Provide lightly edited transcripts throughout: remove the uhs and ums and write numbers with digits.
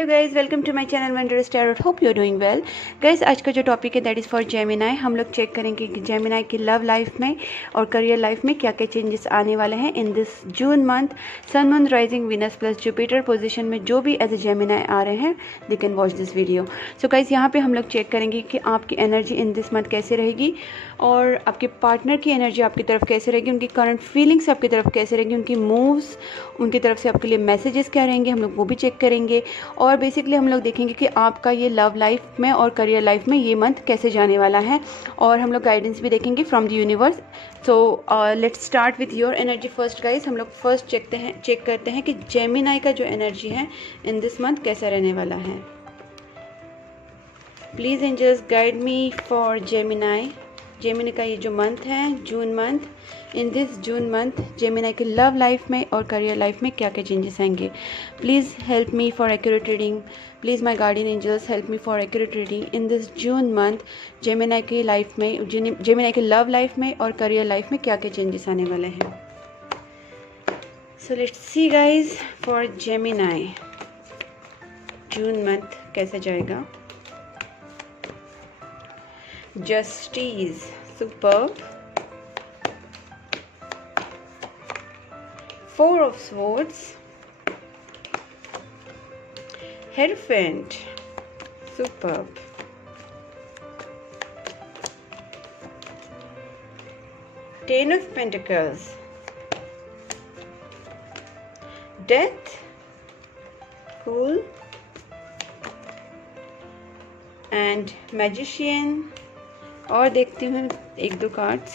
Hello guys, welcome to my channel wondrous tarot. Hope you are doing well. Guys, आज का जो topic है that is for Gemini. हम लोग check करेंगे कि जेमिनाई की लव लाइफ में और करियर लाइफ में क्या क्या चेंजेस आने वाले हैं in this June month. Sun moon rising Venus plus Jupiter position में जो भी एज ए जेमिनाई आ रहे हैं they can watch this video. So guys, यहाँ पे हम लोग चेक करेंगे कि आपकी एनर्जी इन दिस मंथ कैसे रहेगी और आपके पार्टनर की एनर्जी आपकी तरफ कैसे रहेगी, उनकी करंट फीलिंग्स आपकी तरफ कैसे रहेगी, उनकी मूव्स, उनकी तरफ से आपके लिए मैसेजेस क्या रहेंगे, हम लोग वो भी चेक करेंगे। और बेसिकली हम लोग देखेंगे कि आपका ये लव लाइफ में और करियर लाइफ में ये मंथ कैसे जाने वाला है, और हम लोग गाइडेंस भी देखेंगे from the universe. So let's start with your energy first guys. हम लोग फर्स्ट चेक करते हैं कि जेमिनाई का जो एनर्जी है इन दिस मंथ कैसा रहने वाला है। Please angels guide me for Gemini. Gemini का ये जो मंथ है, June month, in this June month Gemini की लव लाइफ में और करियर लाइफ में क्या क्या चेंजेस आएंगे। Please help me for accurate reading. Please my guardian angels help me for accurate reading in this June month. Gemini की life में, Gemini की लव लाइफ में और करियर लाइफ में क्या क्या चेंजेस आने वाले हैं। So let's see guys for Gemini June month कैसे जाएगा। Justice, superb. Four of Swords, Hierophant, superb. Ten of Pentacles, Death, Fool, and Magician। और देखती हूँ एक दो कार्ड्स।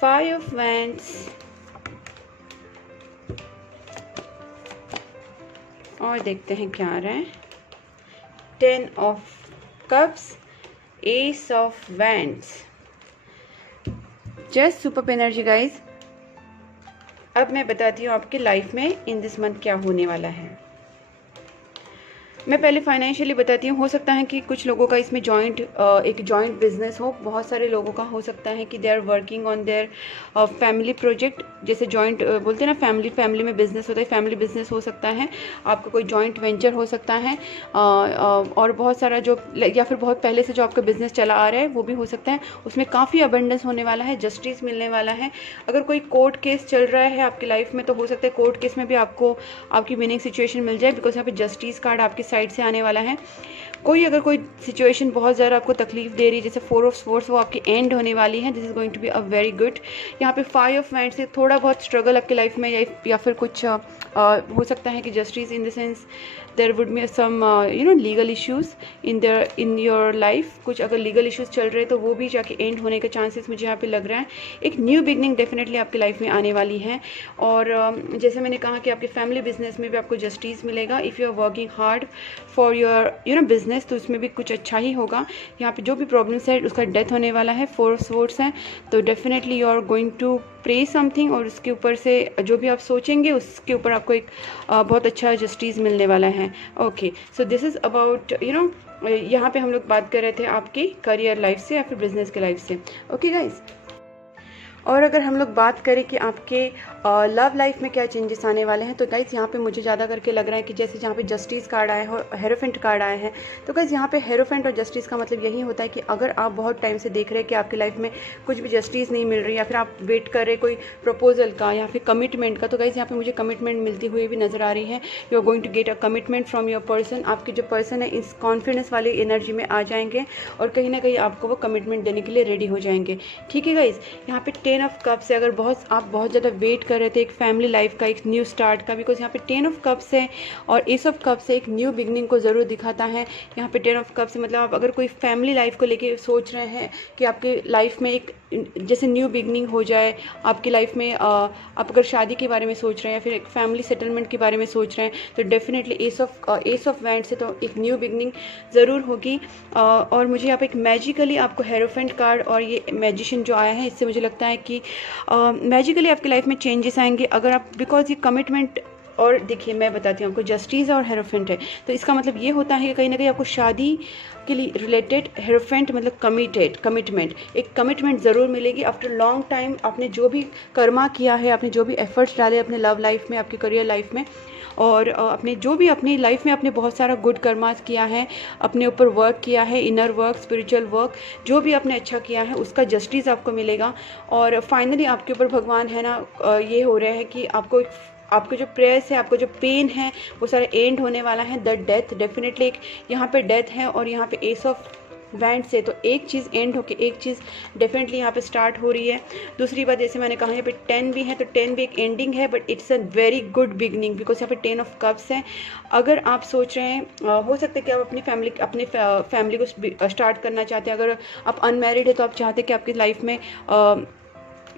फाइव ऑफ वैंड्स और देखते हैं क्या आ रहा है। Ten of cups, S of wands. Just super energy guys. अब मैं बताती हूँ आपके लाइफ में इन दिस मंथ क्या होने वाला है। मैं पहले फाइनेंशियली बताती हूँ। हो सकता है कि कुछ लोगों का इसमें एक जॉइंट बिजनेस हो। बहुत सारे लोगों का हो सकता है कि they are working on their family project. जैसे जॉइंट बोलते हैं ना, फैमिली में बिजनेस होता है, फैमिली बिजनेस हो सकता है। आपका कोई जॉइंट वेंचर हो सकता है, और बहुत सारा जो, या फिर बहुत पहले से जो आपका बिजनेस चला आ रहा है वो भी हो सकता है। उसमें काफ़ी अबंडेंस होने वाला है, जस्टिस मिलने वाला है। अगर कोई कोर्ट केस चल रहा है आपकी लाइफ में तो हो सकता है कोर्ट केस में भी आपको आपकी विनिंग सिचुएशन मिल जाए, बिकॉज यहाँ पे जस्टिस कार्ड आपकी साइड से आने वाला है। अगर कोई सिचुएशन बहुत ज़्यादा आपको तकलीफ दे रही है, जैसे फोर ऑफ स्वॉर्ड्स, वो आपकी एंड होने वाली है। This is going to be a very good. यहाँ पे फाइव ऑफ वैंड्स से थोड़ा बहुत स्ट्रगल आपकी लाइफ में या फिर कुछ हो सकता है कि justice in the sense there would be some legal issues in your life. कुछ अगर लीगल इश्यूज चल रहे तो वो भी जाके एंड होने का चांसेस मुझे यहाँ पे लग रहा है। एक न्यू बिगनिंग डेफिनेटली आपकी लाइफ में आने वाली है। और जैसे मैंने कहा कि आपके फैमिली बिजनेस में भी आपको जस्टिस मिलेगा। If you are working hard for your business तो उसमें भी कुछ अच्छा ही होगा। यहाँ पे जो भी प्रॉब्लम्स है उसका डेथ होने वाला है। फोर ऑफ स्वॉर्ड्स है तो definitely you are going to pray something, और उसके ऊपर से जो भी आप सोचेंगे उसके ऊपर आपको एक बहुत अच्छा जस्टिस मिलने वाला है। Okay, so this is about यहाँ पे हम लोग बात कर रहे थे आपकी करियर लाइफ से या फिर बिजनेस के लाइफ से। ओके गाइज, और अगर हम लोग बात करें कि आपके लव लाइफ में क्या चेंजेस आने वाले हैं तो गाइज यहाँ पे मुझे ज़्यादा करके लग रहा है कि जैसे जहाँ पे जस्टिस कार्ड आया है, हेरोफेंट कार्ड आया है, तो गाइज यहाँ पे हेरोफेंट और जस्टिस का मतलब यही होता है कि अगर आप बहुत टाइम से देख रहे हैं कि आपकी लाइफ में कुछ भी जस्टिस नहीं मिल रही, या फिर आप वेट कर रहे कोई प्रपोजल का या फिर कमिटमेंट का, तो गाइज यहाँ पे मुझे कमिटमेंट मिलती हुई भी नज़र आ रही है। You are going to get a commitment from your person. आपके जो पर्सन है इस कॉन्फिडेंस वाली एनर्जी में आ जाएंगे और कहीं ना कहीं आपको वो कमिटमेंट देने के लिए रेडी हो जाएंगे। ठीक है गाइज, यहाँ पे टेन ऑफ कप से अगर आप बहुत ज़्यादा वेट कर रहे थे एक फैमिली लाइफ का, एक न्यू स्टार्ट का, बिकॉज यहाँ पे टेन ऑफ कप्स है और एस ऑफ कप्स से एक न्यू बिगनिंग को ज़रूर दिखाता है। यहाँ पे टेन ऑफ कप्स से मतलब आप अगर कोई फैमिली लाइफ को लेके सोच रहे हैं कि आपकी लाइफ में एक जैसे न्यू बिगनिंग हो जाए आपकी लाइफ में, आप अगर शादी के बारे में सोच रहे हैं या फिर एक फैमिली सेटलमेंट के बारे में सोच रहे हैं तो डेफिनेटली एस ऑफ वैंड से तो एक न्यू बिगनिंग ज़रूर होगी। और मुझे यहाँ पे एक मैजिकली आपको हेरोफेंट कार्ड और ये मैजिशियन जो आया है, इससे मुझे लगता है कि मैजिकली आपकी लाइफ में चेंजेस आएंगे। अगर आप, बिकॉज ये कमिटमेंट और देखिए मैं बताती हूँ आपको, जस्टिस और हेरोफेंट है, तो इसका मतलब ये होता है कि कहीं ना कहीं आपको शादी के लिए रिलेटेड हेरोफेंट मतलब कमिटमेंट, एक कमिटमेंट ज़रूर मिलेगी आफ्टर लॉन्ग टाइम। आपने जो भी कर्मा किया है, आपने जो भी एफर्ट्स डाले अपने लव लाइफ में, आपकी करियर लाइफ में, और अपने जो भी अपनी लाइफ में आपने बहुत सारा गुड कर्मास किया है, अपने ऊपर वर्क किया है, इनर वर्क, स्पिरिचुअल वर्क, जो भी आपने अच्छा किया है उसका जस्टिस आपको मिलेगा। और फाइनली आपके ऊपर भगवान है ना ये हो रहा है कि आपको जो प्रेयर्स है, आपको जो पेन है वो सारा एंड होने वाला है। द डेथ, डेफिनेटली एक यहाँ पे डेथ है और यहाँ पे एस ऑफ वैंड से, तो एक चीज़ एंड होके एक चीज़ डेफिनेटली यहाँ पे स्टार्ट हो रही है। दूसरी बात, जैसे मैंने कहा यहाँ पे 10 भी है, तो 10 भी एक एंडिंग है, but it's a very good beginning, because यहाँ पे 10 ऑफ कप्स है। अगर आप सोच रहे हैं हो सकता है कि आप अपनी फैमिली को स्टार्ट करना चाहते हैं, अगर आप अनमैरिड है तो आप चाहते हैं कि आपकी लाइफ में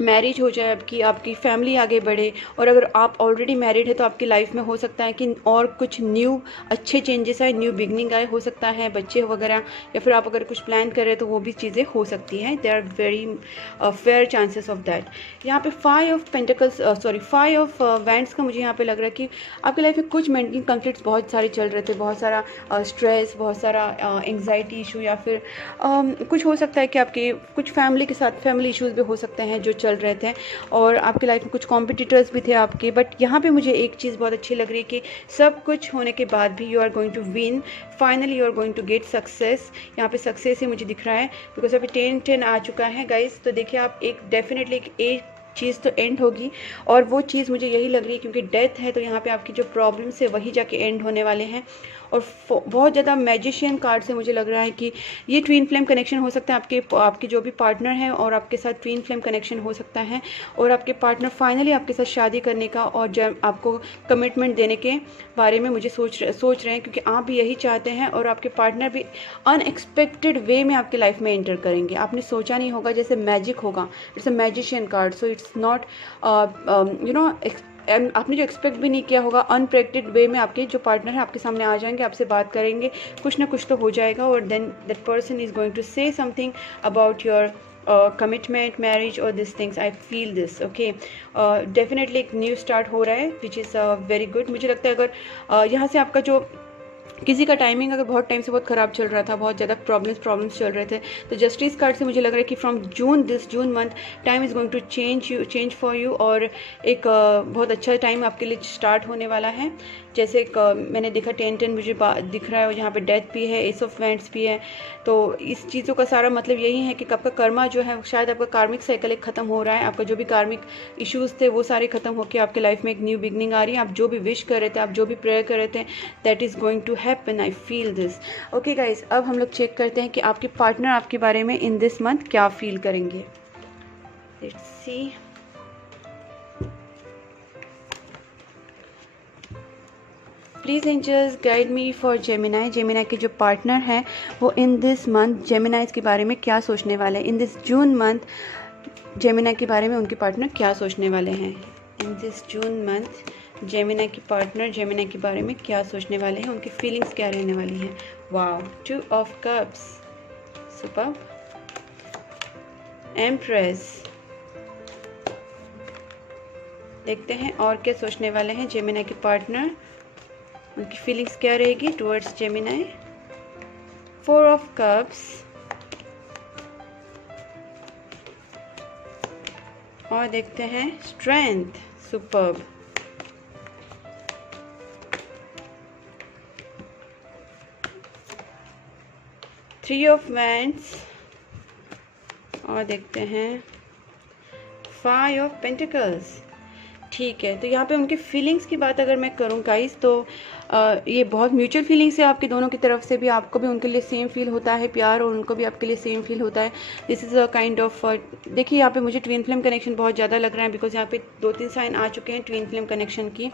मैरिज हो जाए, आपकी फैमिली आगे बढ़े, और अगर आप ऑलरेडी मैरिड है तो आपकी लाइफ में हो सकता है कि और कुछ न्यू अच्छे चेंजेस आए, न्यू बिगनिंग आए, हो सकता है बच्चे वगैरह, या फिर आप अगर कुछ प्लान कर रहे हैं तो वो भी चीज़ें हो सकती हैं। There are very fair chances of that. यहाँ पे 5 ऑफ वैंड्स का मुझे यहाँ पे लग रहा है कि आपकी लाइफ में कुछ मेंटल कॉन्फ्लिक्ट्स बहुत सारे चल रहे थे, बहुत सारा स्ट्रेस, बहुत सारा एंग्जाइटी इशू, या फिर कुछ हो सकता है कि आपके कुछ फैमिली के साथ फैमिली इश्यूज़ भी हो सकते हैं जो चल रहे थे, और आपकी लाइफ में कुछ कॉम्पिटिटर्स भी थे आपके। बट यहाँ पे मुझे एक चीज़ बहुत अच्छी लग रही है कि सब कुछ होने के बाद भी you are going to win, finally you are going to get success. यहाँ पे सक्सेस ही मुझे दिख रहा है, बिकॉज अभी 10 आ चुका है गाइज। तो देखिए आप एक डेफिनेटली एक चीज़ तो एंड होगी, और वो चीज़ मुझे यही लग रही है क्योंकि डेथ है, तो यहाँ पे आपकी जो प्रॉब्लम्स है वही जाके एंड होने वाले हैं। और बहुत ज़्यादा मैजिशियन कार्ड से मुझे लग रहा है कि ये ट्विन फ्लेम कनेक्शन हो सकता है, आपके जो भी पार्टनर हैं और आपके साथ ट्विन फ्लेम कनेक्शन हो सकता है, और आपके पार्टनर फाइनली आपके साथ शादी करने का और जब आपको कमिटमेंट देने के बारे में मुझे सोच रहे हैं, क्योंकि आप भी यही चाहते हैं, और आपके पार्टनर भी अनएक्सपेक्टेड वे में आपकी लाइफ में एंटर करेंगे। आपने सोचा नहीं होगा, जैसे मैजिक होगा, it's a magician card, so it's not आपने जो एक्सपेक्ट भी नहीं किया होगा, अनप्रेडिक्टेड वे में आपके जो पार्टनर है आपके सामने आ जाएंगे, आपसे बात करेंगे, कुछ ना कुछ तो हो जाएगा, और then that person is going to say something about your commitment, marriage और this things. I feel this okay, definitely एक न्यू स्टार्ट हो रहा है विच इज़ वेरी गुड। मुझे लगता है अगर यहाँ से आपका जो किसी का टाइमिंग अगर बहुत टाइम से बहुत ख़राब चल रहा था, बहुत ज़्यादा प्रॉब्लम्स चल रहे थे, तो जस्टिस कार्ड से मुझे लग रहा है कि from June month time is going to change for you, और एक बहुत अच्छा टाइम आपके लिए स्टार्ट होने वाला है। जैसे मैंने देखा 10 मुझे दिख रहा है, और यहाँ पे डेथ भी है, एस ऑफ वैंड्स भी है, तो इस चीज़ों का सारा मतलब यही है कि आपका कर्मा जो है, शायद आपका कार्मिक साइकिल एक ख़त्म हो रहा है, आपका जो भी कार्मिक इश्यूज़ थे वो सारे ख़त्म होकर आपके लाइफ में एक न्यू बिगनिंग आ रही है। आप जो भी विश कर रहे थे, आप जो भी प्रेयर कर रहे थे, that is going to happen, I feel this. Okay guys, अब हम लोग चेक करते हैं कि आपके पार्टनर आपके बारे में इन दिस मंथ क्या फील करेंगे। Let's see. Please angels guide me for Gemini. Gemini के जो पार्टनर हैं वो इन दिस मंथ जेमिनाइज के बारे में क्या सोचने वाले हैं। In this June month Gemini के बारे में उनके पार्टनर क्या सोचने वाले हैं। In this June month Gemini के पार्टनर जेमिनाई के बारे में क्या सोचने वाले हैं, उनकी फीलिंग्स क्या रहने वाली हैं। Wow, 2 of cups, super, empress. देखते हैं और क्या सोचने वाले हैं जेमिनाई के पार्टनर, उनकी फीलिंग्स क्या रहेगी टुवर्ड्स जेमिनाई। 4 ऑफ कप्स, और देखते हैं strength, superb, three of wands, और देखते हैं 5 ऑफ पेंटिकल्स। ठीक है, तो यहाँ पे उनके फीलिंग्स की बात अगर मैं करूँ गाइस, तो ये बहुत म्यूचुअल फीलिंग्स है आपकी दोनों की तरफ से भी, आपको भी उनके लिए सेम फील होता है प्यार, और उनको भी आपके लिए सेम फील होता है। This is a kind of देखिए यहाँ पे मुझे ट्विन फ्लेम कनेक्शन बहुत ज़्यादा लग रहा है, बिकॉज यहाँ पे 2-3 साइन आ चुके हैं ट्विन फ्लेम कनेक्शन की।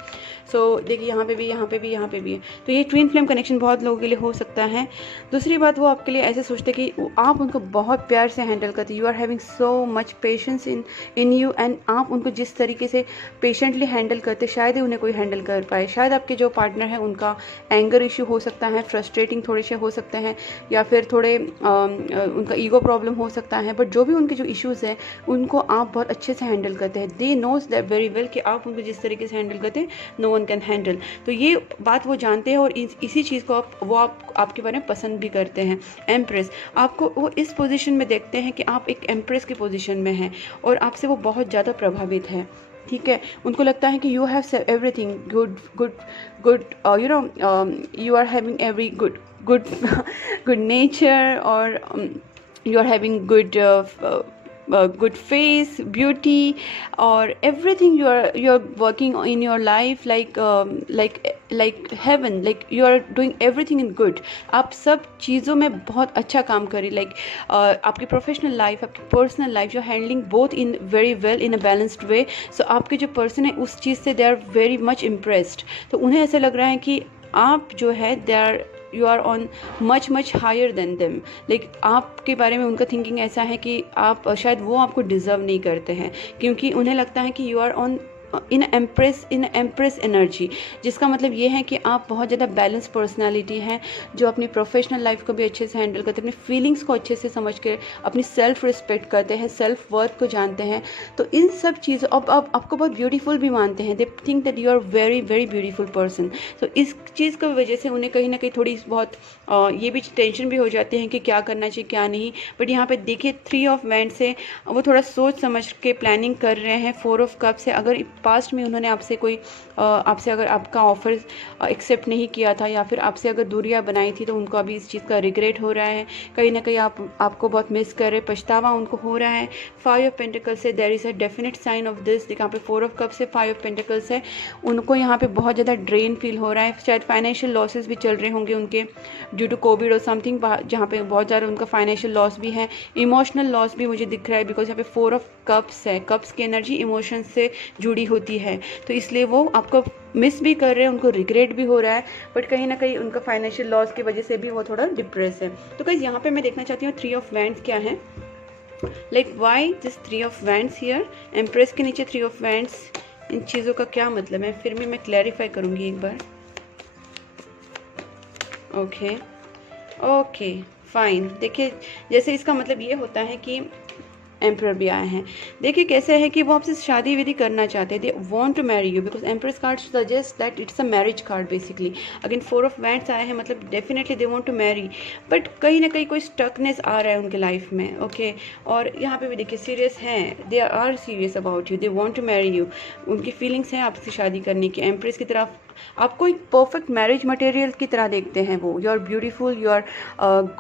सो देखिए यहाँ पे भी, यहाँ पे भी, यहाँ पे भी है, तो ये ट्विन फ्लेम कनेक्शन बहुत लोगों के लिए हो सकता है। दूसरी बात, वो आपके लिए ऐसे सोचते कि आप उनको बहुत प्यार से हैंडल करते, you are having so much patience in you, एंड आप उनको जिस तरीके से पेशेंटली हैंडल करते शायद ही उन्हें कोई हैंडल कर पाए। शायद आपके जो पार्टनर है उनका एंगर इशू हो सकता है, फ्रस्ट्रेटिंग थोड़े से हो सकते हैं, या फिर थोड़े उनका ईगो प्रॉब्लम हो सकता है, बट जो भी उनके जो इश्यूज़ हैं उनको आप बहुत अच्छे से हैंडल करते हैं। They knows that very well कि आप उनको जिस तरीके से हैंडल करते हैं नो वन कैन हैंडल। तो ये बात वो जानते हैं और इसी चीज़ को आपके बारे में पसंद भी करते हैं। एम्प्रेस, आपको वो इस पोजीशन में देखते हैं कि आप एक एम्प्रेस की पोजीशन में हैं और आपसे वो बहुत ज़्यादा प्रभावित है, ठीक है। उनको लगता है कि you have everything good good good, you know, you are having every good good good nature, और you are having good face, beauty, or everything you are working in your life like heaven, like you are doing everything in good। आप सब चीज़ों में बहुत अच्छा काम करें, like आपकी प्रोफेशनल लाइफ, आपकी personal life, you are handling both in very well in a balanced way. So आपके जो पर्सन है उस चीज़ से they are very much impressed. तो उन्हें ऐसा लग रहा है कि आप जो है they are you are on much higher than them, like आपके बारे में उनका थिंकिंग ऐसा है कि आप शायद वो आपको डिज़र्व नहीं करते हैं, क्योंकि उन्हें लगता है कि you are on in empress energy, जिसका मतलब ये है कि आप बहुत ज़्यादा बैलेंस पर्सनालिटी हैं जो अपनी प्रोफेशनल लाइफ को भी अच्छे से हैंडल करते हैं, अपनी फीलिंग्स को अच्छे से समझ के अपनी सेल्फ रिस्पेक्ट करते हैं, सेल्फ वर्थ को जानते हैं। तो इन सब चीज़ों अब आपको बहुत ब्यूटीफुल भी मानते हैं, they think that you are very very beautiful person. तो इस चीज़ की वजह से उन्हें कहीं ना कहीं थोड़ी बहुत ये भी टेंशन भी हो जाते हैं कि क्या करना चाहिए क्या नहीं। बट यहाँ पे देखिए 3 ऑफ वैंड से वो थोड़ा सोच समझ के प्लानिंग कर रहे हैं। 4 ऑफ कप से अगर पास्ट में उन्होंने आपसे अगर आपका ऑफर एक्सेप्ट नहीं किया था या फिर आपसे अगर दूरियां बनाई थी, तो उनको अभी इस चीज़ का रिग्रेट हो रहा है, कहीं ना कहीं आपको बहुत मिस कर रहे, पछतावा उनको हो रहा है। 5 ऑफ पेंटिकल्स से there is a definite sign of this. यहाँ पे 4 ऑफ कप से 5 ऑफ पेंटिकल्स है, उनको यहाँ पे बहुत ज़्यादा ड्रेन फील हो रहा है, शायद फाइनेंशियल लॉसेस भी चल रहे होंगे उनके ड्यू टू कोविड और समथिंग, जहाँ पे बहुत ज़्यादा उनका फाइनेंशियल लॉस भी है, इमोशनल लॉस भी मुझे दिख रहा है, बिकॉज यहाँ पे 4 ऑफ कप्स है, कप्स की एनर्जी इमोशंस से जुड़ी होती है, तो इसलिए वो आपको मिस भी कर रहे हैं, उनको रिग्रेट भी हो रहा है, बट कहीं ना कहीं उनका फाइनेंशियल लॉस की वजह से भी वो थोड़ा डिप्रेस है। तो गाइस यहाँ पे मैं देखना चाहती हूँ 3 ऑफ वैंड्स क्या है, like why this 3 of wands here, empress के नीचे 3 ऑफ वैंड्स, इन चीज़ों का क्या मतलब है, फिर भी मैं क्लैरिफाई करूँगी एक बार। Okay fine. देखिए जैसे इसका मतलब ये होता है कि एम्प्रर भी आए हैं, देखिए कैसे है कि वो आपसे शादी विधि करना चाहते हैं, they want to marry you, because empress card suggest that it's a marriage card basically. Again 4 of wands आए हैं, मतलब definitely they want to marry, but कहीं ना कहीं कोई स्टकनेस आ रहा है उनके लाइफ में। ओके और यहाँ पे भी देखिए सीरियस हैं, they are serious about you, they want to marry you, उनकी फीलिंग्स हैं आपसे शादी करने की। एम्प्रेस की तरफ आपको एक परफेक्ट मैरिज मटेरियल की तरह देखते हैं वो, you are beautiful, you are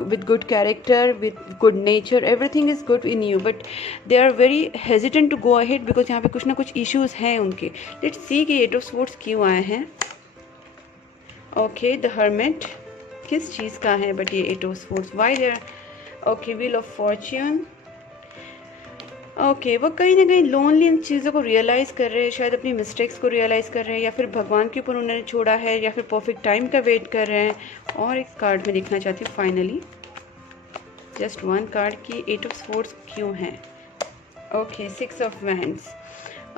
with good character, with good nature, everything is good in you, but they are very hesitant to go ahead, because यहाँ पे कुछ ना कुछ इश्यूज हैं उनके। लेट्स सी कि 8 ऑफ स्वॉर्ड्स क्यों आए हैं। ओके द हर्मिट किस चीज़ का है, बट ये 8 of swords why they are. Okay wheel of fortune, okay वो कहीं ना कहीं लोनली इन चीज़ों को रियलाइज़ कर रहे हैं, शायद अपनी मिस्टेक्स को रियलाइज़ कर रहे हैं, या फिर भगवान के ऊपर उन्होंने छोड़ा है, या फिर परफेक्ट टाइम का वेट कर रहे हैं। और एक कार्ड में देखना चाहती हूँ फाइनली, जस्ट 1 कार्ड की 8 ऑफ स्वॉर्ड्स क्यों है। ओके 6 ऑफ वैंड्स,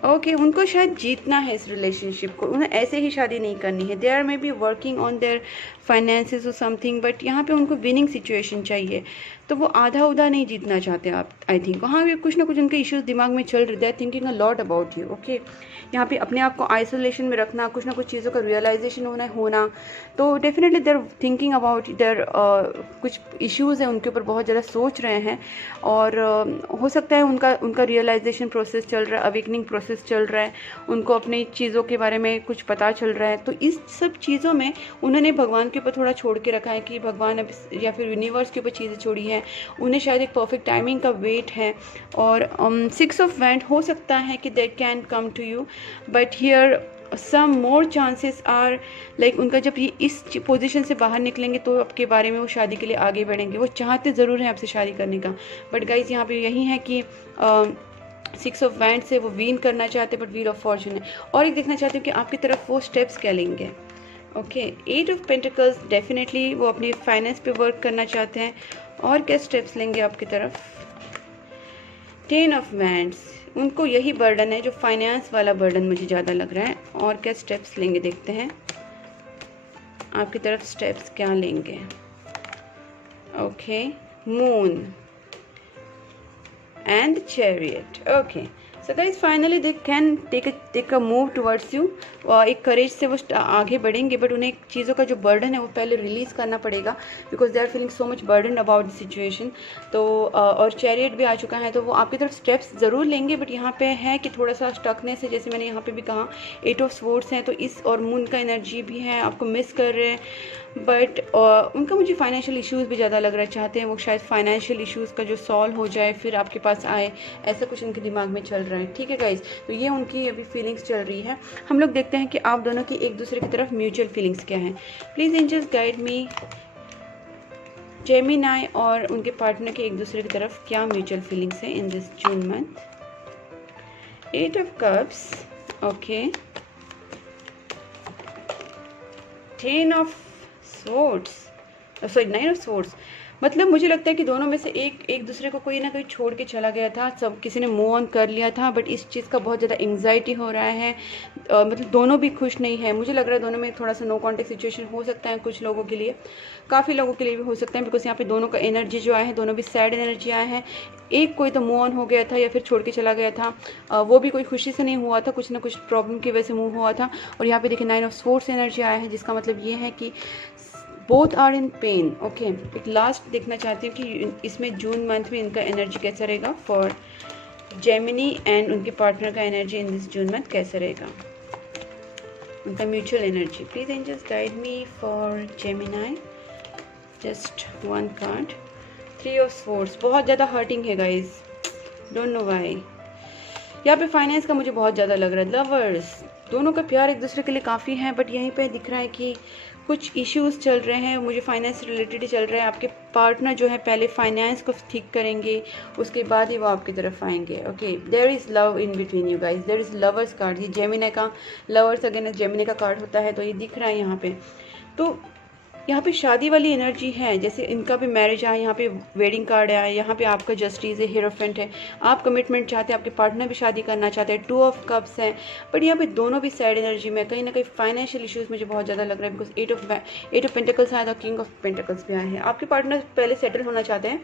ओके उनको शायद जीतना है इस रिलेशनशिप को, उन्हें ऐसे ही शादी नहीं करनी है, they are maybe working on their finances और समथिंग, बट यहाँ पे उनको विनिंग सिचुएशन चाहिए, तो वो आधा उधा नहीं जीतना चाहते आप। आई थिंक वहाँ भी कुछ ना कुछ उनके इश्यूज दिमाग में चल रहे, they are thinking a lot about you. Okay यहाँ पे अपने आप को आइसोलेशन में रखना, कुछ ना कुछ चीज़ों का रियलाइजेशन होना, तो definitely they are thinking about their कुछ इश्यूज़ हैं उनके ऊपर, बहुत ज़्यादा सोच रहे हैं, और हो सकता है उनका रियलाइजेशन प्रोसेस चल रहा है, अवेकनिंग प्रोसेस चल रहा है, उनको अपनी चीज़ों के बारे में कुछ पता चल रहा है। तो इस सब चीज़ों में उन्होंने भगवान के ऊपर थोड़ा छोड़ के रखा है कि भगवान अब या फिर यूनिवर्स के ऊपर चीज़ें छोड़ी हैं, उन्हें शायद एक परफेक्ट टाइमिंग का वेट है। और 6 ऑफ वैंड हो सकता है कि that can come to you, but here some more chances are like उनका जब ये इस पोजीशन से बाहर निकलेंगे तो आपके बारे में वो शादी के लिए आगे बढ़ेंगे, वो चाहते ज़रूर हैं आपसे शादी करने का, बट गाइज यहाँ पे यही है कि 6 ऑफ वैंड से वो वीन करना चाहते हैं, बट व्हील ऑफ फॉर्च्यून है। और एक देखना चाहती हूँ कि आपकी तरफ वो स्टेप्स क्या लेंगे। ओके 8 ऑफ पेंटिकल्स, डेफिनेटली वो अपनी फाइनेंस पे वर्क करना चाहते हैं, और क्या स्टेप्स लेंगे आपकी तरफ। 10 ऑफ वैंड्स, उनको यही बर्डन है जो फाइनेंस वाला बर्डन मुझे ज़्यादा लग रहा है, और क्या स्टेप्स लेंगे देखते हैं। आपकी तरफ स्टेप्स क्या लेंगे। Okay, moon and chariot. Okay, so guys finally they can take a move towards you. एक करेज से वो आगे बढ़ेंगे, बट उन्हें चीज़ों का जो बर्डन है वो पहले रिलीज़ करना पड़ेगा, because they are feeling so much burden about the situation. तो और चैरियट भी आ चुका है, तो वो आपकी तरफ स्टेप्स ज़रूर लेंगे, बट यहाँ पे है कि थोड़ा सा स्टकनेस है, जैसे मैंने यहाँ पे भी कहा 8 ऑफ स्वॉर्ड्स हैं, तो इस और मून का एनर्जी भी है, आपको मिस कर रहे हैं। बट उनका मुझे फाइनेंशियल इश्यूज़ भी ज़्यादा लग रहा है, चाहते हैं वो शायद फाइनेंशियल इश्यूज़ का जो सॉल्व हो जाए फिर आपके पास आए, ऐसा कुछ उनके दिमाग में चल रहा है। ठीक है गाइज, तो ये उनकी अभी फीलिंग्स चल रही है। हम लोग देखते हैं कि आप दोनों की एक दूसरे की तरफ म्यूचुअल फीलिंग्स क्या हैं। Please angels guide me, Gemini और उनके पार्टनर के एक दूसरे की तरफ क्या म्यूचुअल फीलिंग्स हैं in this June month. 8 of cups, okay, 10 of swords, sorry 9 of swords. मतलब मुझे लगता है कि दोनों में से एक दूसरे को कोई ना कोई छोड़ के चला गया था, सब किसी ने मूव ऑन कर लिया था, बट इस चीज़ का बहुत ज़्यादा एंग्जाइटी हो रहा है। मतलब दोनों भी खुश नहीं है, मुझे लग रहा है दोनों में थोड़ा सा नो कॉन्टेक्ट सिचुएशन हो सकता है कुछ लोगों के लिए, काफ़ी लोगों के लिए भी हो सकता है, बिकॉज यहाँ पे दोनों का एनर्जी जो आया है, दोनों भी सैड एनर्जी आया है। एक कोई तो मूव ऑन हो गया था या फिर छोड़ के चला गया था, वो भी कोई खुशी से नहीं हुआ था, कुछ ना कुछ प्रॉब्लम की वजह से मूव हुआ था। और यहाँ पे देखिए 9 ऑफ स्वॉर्ड्स एनर्जी आया है, जिसका मतलब ये है कि both are in pain. Okay, एक लास्ट देखना चाहती हूँ कि इसमें जून मंथ में इनका एनर्जी कैसा रहेगा फॉर जेमिनी एंड उनके पार्टनर का energy in this June month कैसा रहेगा, उनका mutual energy. Please angels guide me for Gemini, just 1 card. 3 of swords, बहुत ज़्यादा हर्टिंग है गाइज, डोंट नो व्हाई। यहाँ पे फाइनेंस का मुझे बहुत ज़्यादा लग रहा है। लवर्स, दोनों का प्यार एक दूसरे के लिए काफ़ी है, बट यहीं पे दिख रहा है कि कुछ इश्यूज चल रहे हैं, मुझे फाइनेंस रिलेटेड ही चल रहे हैं। आपके पार्टनर जो है पहले फाइनेंस को ठीक करेंगे, उसके बाद ही वो आपकी तरफ आएंगे। Okay, there is love in between you guys, there is lovers card. ये जेमिनी का लवर्स अगेंस्ट जेमिनी का कार्ड होता है, तो ये दिख रहा है यहाँ पे। तो यहाँ पे शादी वाली एनर्जी है, जैसे इनका भी मैरिज आया, यहाँ पे वेडिंग कार्ड आया, यहाँ पे आपका जस्टिस है, हीरोफेंट है, आप कमिटमेंट चाहते हैं, आपके पार्टनर भी शादी करना चाहते हैं। 2 ऑफ कप्स है, बट यहाँ पे दोनों भी सैड एनर्जी में, कहीं ना कहीं फाइनेंशियल इश्यूज मुझे बहुत ज़्यादा लग रहा है, बिकॉज 8 ऑफ पेंटिकल्स आया था, किंग ऑफ पेंटिकल्स भी आए हैं। आपके पार्टनर पहले सेटल होना चाहते हैं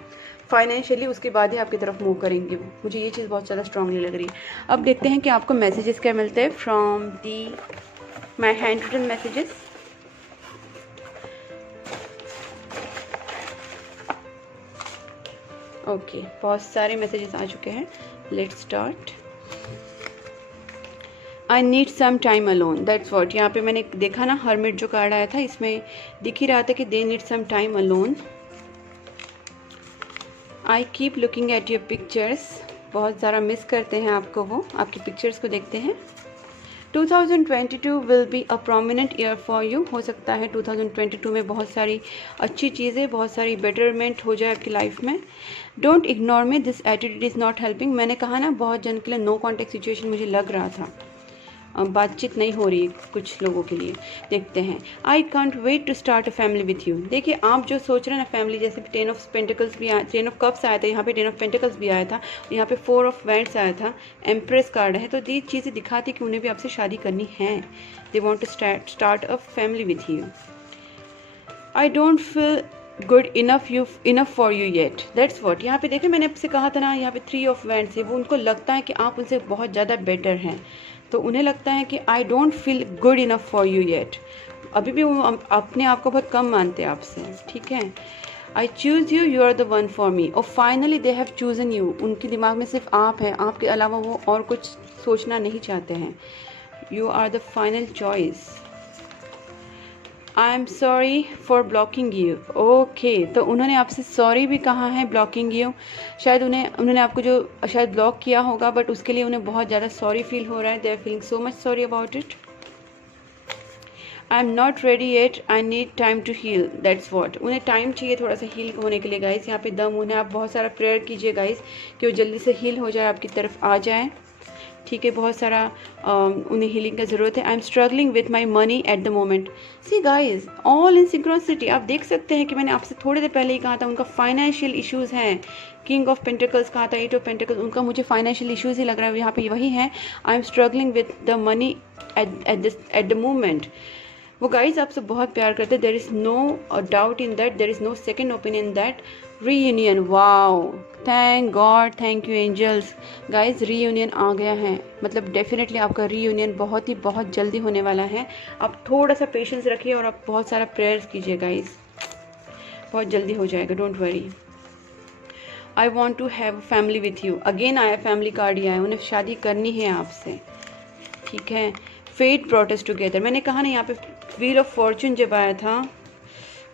फाइनेंशियली, उसके बाद ही आपकी तरफ मूव करेंगे, मुझे ये चीज़ बहुत ज़्यादा स्ट्रांगली लग रही है। अब देखते हैं कि आपको मैसेजेस क्या मिलते हैं from the my handwritten messages. Okay, बहुत सारे मैसेजेस आ चुके हैं। Let's start. I need some time alone, that's what. यहाँ पे मैंने देखा ना, हर्मिट जो कार्ड आया था, इसमें दिख ही रहा था कि they need some time alone. I keep looking at your pictures, बहुत ज़्यादा मिस करते हैं आपको, वो आपकी पिक्चर्स को देखते हैं। 2022 will be a prominent year for you, हो सकता है 2022 में बहुत सारी अच्छी चीज़ें, बहुत सारी बेटरमेंट हो जाए आपकी लाइफ में। Don't ignore me, this attitude is not helping. मैंने कहा ना, बहुत जन के लिए नो कॉन्टेक्ट सिचुएशन मुझे लग रहा था, बातचीत नहीं हो रही कुछ लोगों के लिए। देखते हैं। I can't wait to start a family with you. देखिए, आप जो सोच रहे हैं ना फैमिली, जैसे 10 ऑफ पेंटिकल्स भी आया, 10 ऑफ कप्स आया था, यहाँ पे 10 ऑफ पेंटिकल्स भी आया था, यहाँ पे 4 ऑफ वैंड्स आया था, एम्प्रेस कार्ड है, तो ये चीज़ें दिखाती कि उन्हें भी आपसे शादी करनी है। They want to start a family with you. I don't feel good enough for you yet, that's what. यहाँ पे देखें, मैंने आपसे कहा था ना, यहाँ पे 3 ऑफ वैंड्स है, वो उनको लगता है कि आप उनसे बहुत ज़्यादा बेटर हैं, तो उन्हें लगता है कि आई don't feel good enough for you yet. अभी भी वो अपने आप को बहुत कम मानते हैं आपसे, ठीक है। I choose you, you are the one for me, और finally they have chosen you. उनके दिमाग में सिर्फ आप हैं, आपके अलावा वो और कुछ सोचना नहीं चाहते हैं। You are the final choice. I am sorry for blocking you. Okay, तो उन्होंने आपसे सॉरी भी कहा है, ब्लॉकिंग यू। शायद उन्होंने आपको जो शायद ब्लॉक किया होगा, बट उसके लिए उन्हें बहुत ज़्यादा सॉरी फील हो रहा है। They are feeling so much sorry about it. I am not ready yet, I need time to heal, that's what. उन्हें टाइम चाहिए थोड़ा सा हील होने के लिए गाइस। यहाँ पे दम उन्हें, आप बहुत सारा प्रेयर कीजिए गाइस कि वो जल्दी से हील हो जाए, आपकी तरफ आ जाए, ठीक है। बहुत सारा उन्हें हीलिंग का ज़रूरत है। I am struggling with my money at the moment. See guys, all in synchronicity. आप देख सकते हैं कि मैंने आपसे थोड़ी देर पहले ही कहा था, उनका फाइनेंशियल इश्यूज़ हैं। किंग ऑफ पेंटिकल्स कहा था, 8 ऑफ पेंटिकल्स, उनका मुझे फाइनेंशियल इश्यूज़ ही लग रहा है। यहाँ पे वही है, I am struggling with the money at the moment. वो गाइज आपसे बहुत प्यार करते हैं, there is no doubt in that, there is no second opinion that. Reunion, wow, thank God, thank you angels. Guys reunion आ गया है, मतलब डेफिनेटली आपका रीयूनियन बहुत जल्दी होने वाला है। आप थोड़ा सा पेशेंस रखिए और आप बहुत सारा प्रेयर्स कीजिए गाइज, बहुत जल्दी हो जाएगा, don't worry. I want to have family with you, again आया फैमिली कार्ड ही आया, उन्हें शादी करनी है आपसे, ठीक है। फेट ब्रॉट अस टुगेदर, मैंने कहा ना यहाँ पे व्हील ऑफ फॉर्चून जब आया था,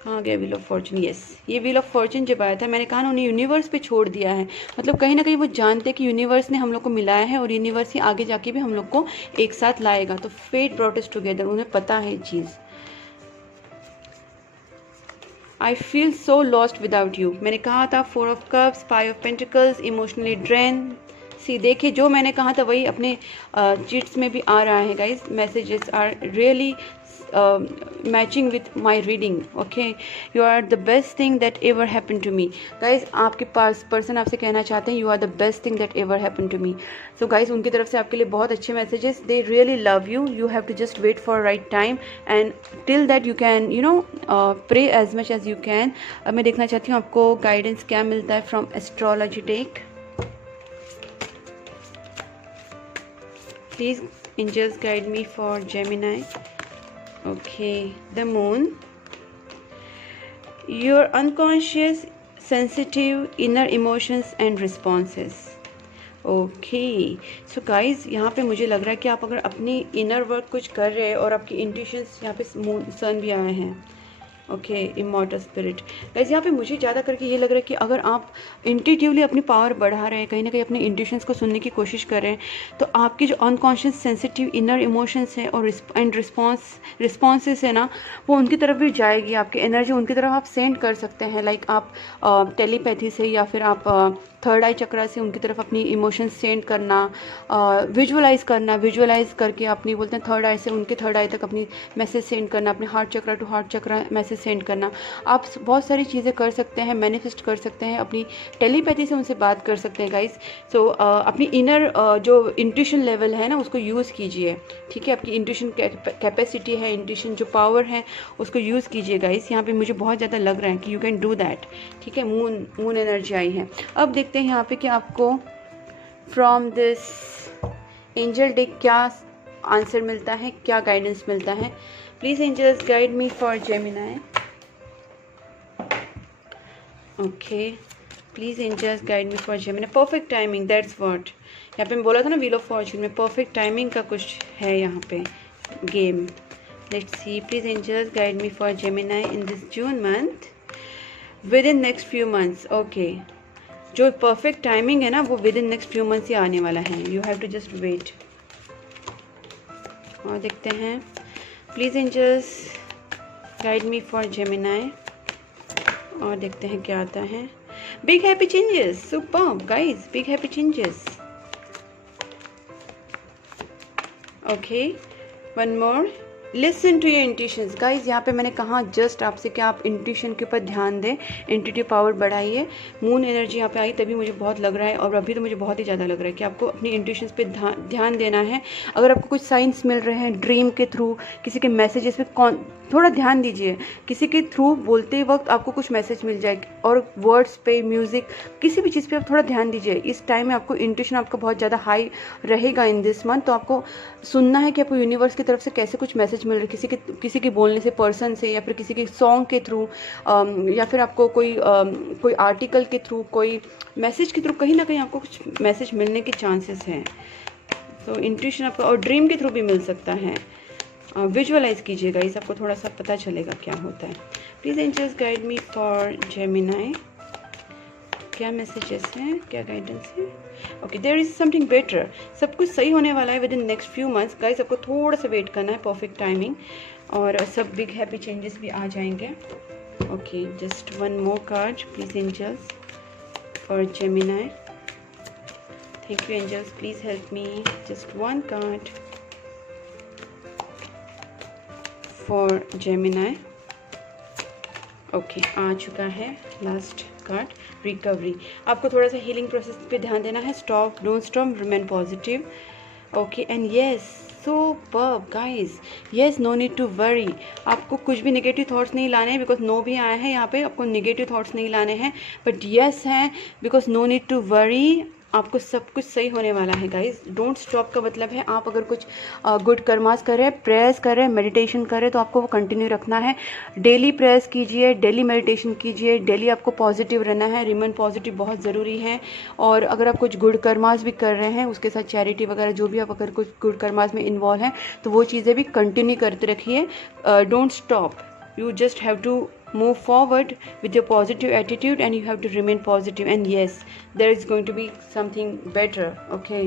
कहाँ गया व्हील ऑफ फॉर्चून, यस, ये व्हील ऑफ फॉर्चून जब आया था, मैंने कहा ना उन्हें यूनिवर्स पे छोड़ दिया है, मतलब कहीं ना कहीं वो जानते हैं कि यूनिवर्स ने हम लोग को मिलाया है और यूनिवर्स ही आगे जाके भी हम लोग को एक साथ लाएगा, तो फेट ब्रॉट अस टुगेदर, उन्हें पता है ये चीज़। I feel so lost without you, मैंने कहा था 4 of cups, 5 of pentacles, emotionally drain. See देखिए, जो मैंने कहा था वही अपने चिट्स में भी आ रहा है guys, messages are really matching with my reading, okay. You are the best thing that ever happen to me. Guys आपके पास पर्सन आपसे कहना चाहते हैं you are the best thing that ever happen to me. So guys उनकी तरफ से आपके लिए बहुत अच्छे messages, they really love you, you have to just wait for right time and till that you can you no pray as much as you can. अब मैं देखना चाहती हूँ आपको गाइडेंस क्या मिलता है from astrology deck. Please angels guide me for Gemini. Okay, the moon, your unconscious sensitive inner emotions and responses. Okay so guys यहाँ पे मुझे लग रहा है कि आप अगर अपनी इनर वर्क कुछ कर रहे हैं और आपकी इंट्यूशंस, यहाँ पे मून सन भी आए हैं, ओके, इमॉर्टल स्पिरिट। गाइज यहाँ पे मुझे ज़्यादा करके ये लग रहा है कि अगर आप इंट्यूटिवली अपनी पावर बढ़ा रहे हैं, कहीं ना कहीं अपने इंट्यूशंस को सुनने की कोशिश कर रहे हैं, तो आपकी जो अनकॉन्शियस सेंसिटिव इनर इमोशंस हैं और एंड रिस्पॉन्सेस है ना, वो उनकी तरफ भी जाएगी, आपकी एनर्जी उनकी तरफ आप सेंड कर सकते हैं। लाइक आप टेलीपैथी से या फिर आप थर्ड आई चक्रा से उनकी तरफ अपनी इमोशंस सेंड करना, विजुअलाइज करना, विजुअलाइज करके अपनी बोलते हैं थर्ड आई से उनके थर्ड आई तक अपनी मैसेज सेंड करना, अपने heart chakra to heart chakra message send करना। आप बहुत सारी चीज़ें कर सकते हैं, मैनिफेस्ट कर सकते हैं, अपनी टेलीपैथी से उनसे बात कर सकते हैं गाइस। सो अपनी इनर जो इंट्यूशन लेवल है ना उसको यूज़ कीजिए, ठीक है। आपकी इंट्यूशन कैपेसिटी है, इंट्यूशन जो पावर है उसको यूज़ कीजिए गाइस। यहाँ पे मुझे बहुत ज़्यादा लग रहा है कि यू कैन डू दैट, ठीक है। मून एनर्जी आई है। अब देखते हैं यहाँ पे कि आपको फ्रॉम दिस एंजल डेक क्या आंसर मिलता है, क्या गाइडेंस मिलता है। Please angels guide me for Gemini. Okay, please angels guide me for Gemini. Perfect timing, that's what यहाँ पे मैं बोला था ना, व्हील ऑफ फॉर्चून में परफेक्ट टाइमिंग का कुछ है यहाँ पे game. Let's see, please angels guide me for Gemini in this June month within next few months. Okay, जो परफेक्ट टाइमिंग है ना वो within next few months ही आने वाला है, you have to just wait. और देखते हैं, please angels guide me for Gemini, और देखते हैं क्या आता है। Big happy changes, superb guys, big happy changes. Okay, one more, listen to your intuitions. Guys यहाँ पे मैंने कहा जस्ट आपसे कि आप इंट्यूशन के ऊपर ध्यान दें, इंट्यूटिव पावर बढ़ाइए। मून एनर्जी यहाँ पे आई तभी मुझे बहुत लग रहा है, और अभी तो मुझे बहुत ही ज़्यादा लग रहा है कि आपको अपनी इंट्यूशंस पे ध्यान देना है। अगर आपको कुछ साइंस मिल रहे हैं ड्रीम के थ्रू, किसी के मैसेजेस पे थोड़ा ध्यान दीजिए। किसी के थ्रू बोलते वक्त आपको कुछ मैसेज मिल जाए, और वर्ड्स पे, म्यूज़िक, किसी भी चीज़ पे आप थोड़ा ध्यान दीजिए। इस टाइम में आपको इंट्यूशन आपका बहुत ज़्यादा हाई रहेगा इन दिस मंथ, तो आपको सुनना है कि आपको यूनिवर्स की तरफ से कैसे कुछ मैसेज मिल रहे हैं, किसी के बोलने से, पर्सन से, या फिर किसी के सॉन्ग के थ्रू, या फिर आपको कोई आर्टिकल के थ्रू, कोई मैसेज के थ्रू, कहीं ना कहीं आपको कुछ मैसेज मिलने के चांसेस हैं। तो इंट्यूशन आपका, और ड्रीम के थ्रू भी मिल सकता है। विजुअलाइज कीजिएगा, इस आपको थोड़ा सा पता चलेगा क्या होता है। Please angels guide me for Gemini, क्या मैसेजेस हैं, क्या गाइडेंस है। Okay, there is something better, सब कुछ सही होने वाला है within next few months guys. आपको थोड़ा सा वेट करना है, परफेक्ट टाइमिंग, और सब बिग हैप्पी चेंजेस भी आ जाएंगे। Okay, just one more card please angels for Gemini. Thank you angels, please help me, just one card for Gemini. Okay, आ चुका है लास्ट कार्ड, रिकवरी। आपको थोड़ा सा हीलिंग प्रोसेस पे ध्यान देना है। Stop, don't stop, remain positive. Okay, and yes, superb guys, yes, no need to worry. आपको कुछ भी नेगेटिव थॉट्स नहीं लाने हैं, बिकॉज नो भी आए हैं यहाँ पे, आपको नेगेटिव थॉट्स नहीं लाने हैं, बट यस हैं, because no need to worry. आपको सब कुछ सही होने वाला है गाइस। डोंट स्टॉप का मतलब है आप अगर कुछ गुड कर्मास करें, प्रेयर्स करें, मेडिटेशन करें, तो आपको वो कंटिन्यू रखना है। डेली प्रेयर्स कीजिए, डेली मेडिटेशन कीजिए, डेली आपको पॉजिटिव रहना है, रिमेन पॉजिटिव बहुत ज़रूरी है। और अगर आप कुछ गुड कर्मास भी कर रहे हैं, उसके साथ चैरिटी वगैरह जो भी आप अगर कुछ गुड कर्मास में इन्वॉल्व हैं, तो वो चीज़ें भी कंटिन्यू करते रखिए। Don't stop, you just have to move forward with your positive attitude and you have to remain positive, and yes, there is going to be something better. Okay,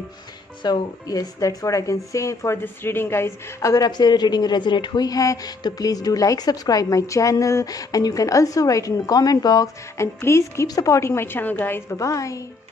so yes, that's what I can say for this reading guys. अगर आपसे reading resonate हुई है तो please do like, subscribe my channel, and you can also write in the comment box, and please keep supporting my channel guys. Bye bye.